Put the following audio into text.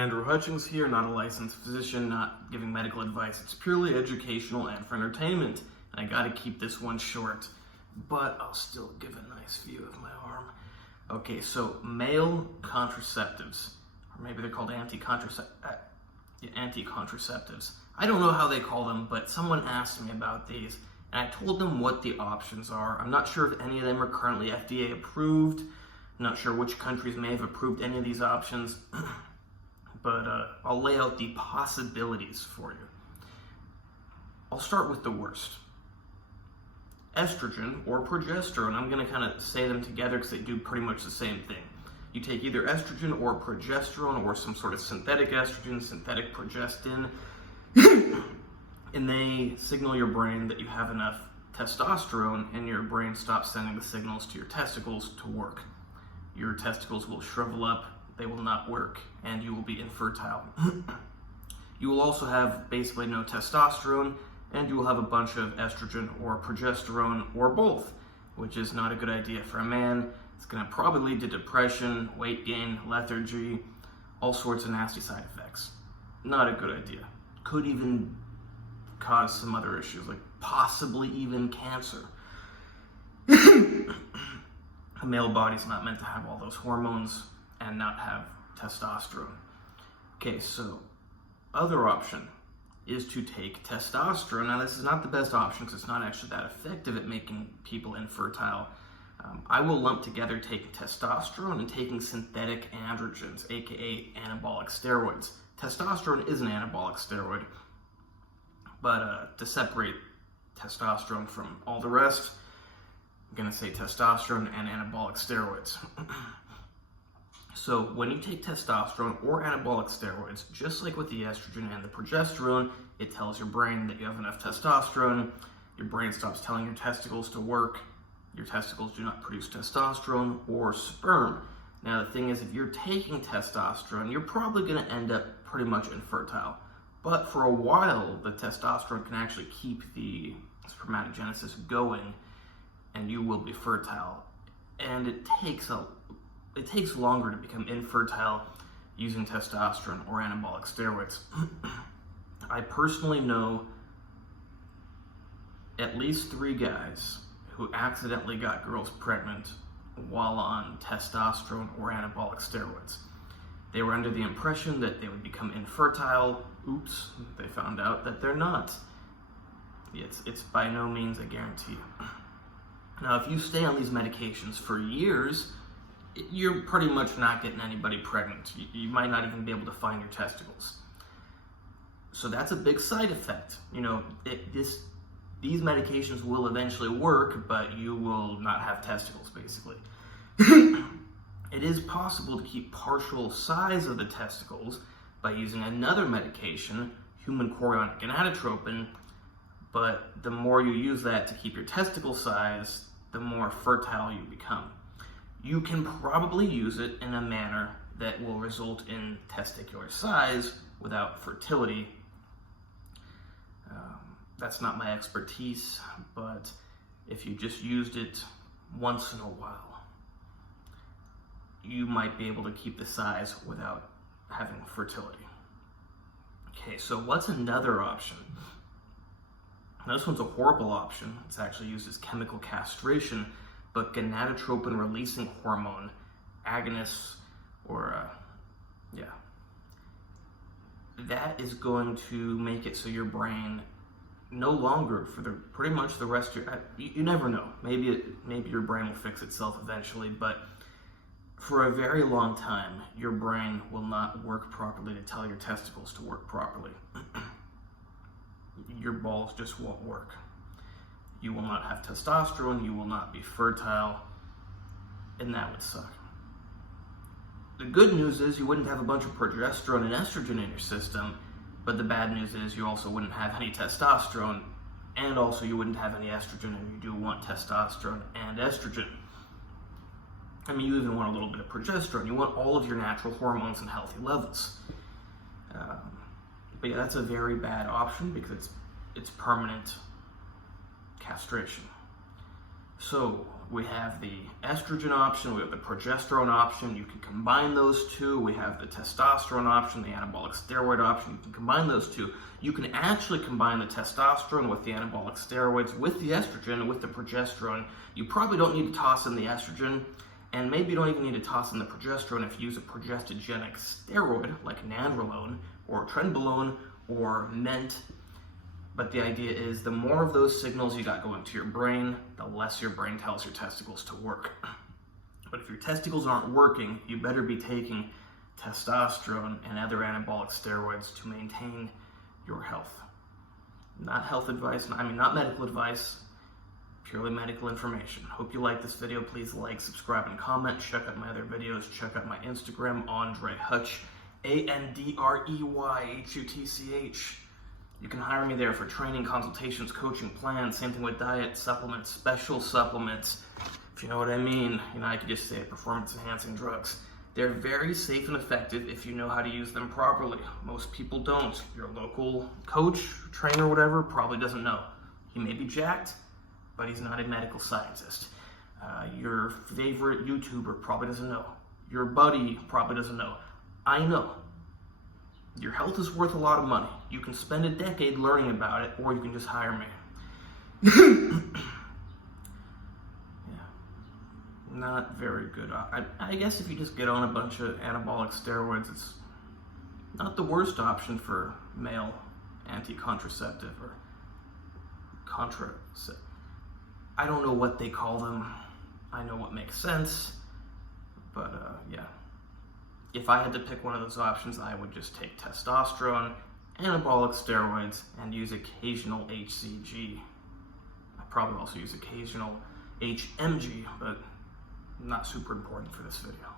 Andrew Hutchings here, not a licensed physician, not giving medical advice. It's purely educational and for entertainment. And I gotta keep this one short, but I'll still give a nice view of my arm. Okay, so male contraceptives, or maybe they're called anti-contraceptives. I don't know how they call them, but someone asked me about these, and I told them what the options are. I'm not sure if any of them are currently FDA approved. I'm not sure which countries may have approved any of these options. But I'll lay out the possibilities for you. I'll start with the worst. Estrogen or progesterone. I'm going to kind of say them together because they do pretty much the same thing. You take either estrogen or progesterone or some sort of synthetic estrogen, synthetic progestin, and they signal your brain that you have enough testosterone, and your brain stops sending the signals to your testicles to work. Your testicles will shrivel up, they will not work, and you will be infertile. You will also have basically no testosterone, and you will have a bunch of estrogen or progesterone or both, which is not a good idea for a man. It's going to probably lead to depression, weight gain, lethargy, all sorts of nasty side effects. Not a good idea. Could even cause some other issues, like possibly even cancer. A male body's not meant to have all those hormones and not have testosterone. Okay, so other option is to take testosterone. Now, this is not the best option because it's not actually that effective at making people infertile. I will lump together taking testosterone and taking synthetic androgens, aka anabolic steroids. Testosterone is an anabolic steroid, but to separate testosterone from all the rest, I'm going to say testosterone and anabolic steroids. So when you take testosterone or anabolic steroids, just like with the estrogen and the progesterone, it tells your brain that you have enough testosterone. Your brain stops telling your testicles to work. Your testicles do not produce testosterone or sperm. Now the thing is, if you're taking testosterone, you're probably going to end up pretty much infertile. But for a while, the testosterone can actually keep the spermatogenesis going, and you will be fertile. And it takes longer to become infertile using testosterone or anabolic steroids. I personally know at least 3 guys who accidentally got girls pregnant while on testosterone or anabolic steroids. They were under the impression that they would become infertile. Oops, they found out that they're not. It's by no means a guarantee. Now, if you stay on these medications for years, you're pretty much not getting anybody pregnant. You might not even be able to find your testicles. So that's a big side effect. You know, these medications will eventually work, but you will not have testicles, basically. It is possible to keep partial size of the testicles by using another medication, human chorionic gonadotropin, but the more you use that to keep your testicle size, the more fertile you become. You can probably use it in a manner that will result in testicular size without fertility. That's not my expertise, but if you just used it once in a while, you might be able to keep the size without having fertility. Okay, so what's another option? Now, this one's a horrible option. It's actually used as chemical castration, but gonadotropin releasing hormone agonists, or that is going to make it so your brain no longer, for pretty much the rest of your, you never know, maybe your brain will fix itself eventually, but for a very long time, your brain will not work properly to tell your testicles to work properly. Your balls just won't work. You will not have testosterone, you will not be fertile, and that would suck. The good news is you wouldn't have a bunch of progesterone and estrogen in your system, but the bad news is you also wouldn't have any testosterone, and also you wouldn't have any estrogen, and you do want testosterone and estrogen. I mean, you even want a little bit of progesterone. You want all of your natural hormones in healthy levels. But yeah, that's a very bad option because it's permanent castration. So We have the estrogen option, we have the progesterone option. You can combine those two. We have the testosterone option, the anabolic steroid option. You can combine those two. You can actually combine the testosterone with the anabolic steroids, with the estrogen, with the progesterone. You probably don't need to toss in the estrogen, and maybe you don't even need to toss in the progesterone if you use a progestogenic steroid like nandrolone or trenbolone or ment. But the idea is the more of those signals you got going to your brain, the less your brain tells your testicles to work. But if your testicles aren't working, you better be taking testosterone and other anabolic steroids to maintain your health. Not health advice, not medical advice, purely medical information. Hope you like this video. Please like, subscribe, and comment. Check out my other videos. Check out my Instagram, AndreyHutch, AndreyHutch. You can hire me there for training, consultations, coaching, plans. Same thing with diet, supplements, special supplements. If you know what I mean. I could just say performance-enhancing drugs. They're very safe and effective if you know how to use them properly. Most people don't. Your local coach, trainer, whatever, probably doesn't know. He may be jacked, but he's not a medical scientist. Your favorite YouTuber probably doesn't know. Your buddy probably doesn't know. I know. Your health is worth a lot of money. You can spend a decade learning about it, or you can just hire me. Yeah. Not very good. I guess if you just get on a bunch of anabolic steroids, it's not the worst option for male anti-contraceptive or contraceptive. I don't know what they call them. I know what makes sense, but yeah. If I had to pick one of those options, I would just take testosterone, anabolic steroids, and use occasional HCG. I probably also use occasional HMG, but not super important for this video.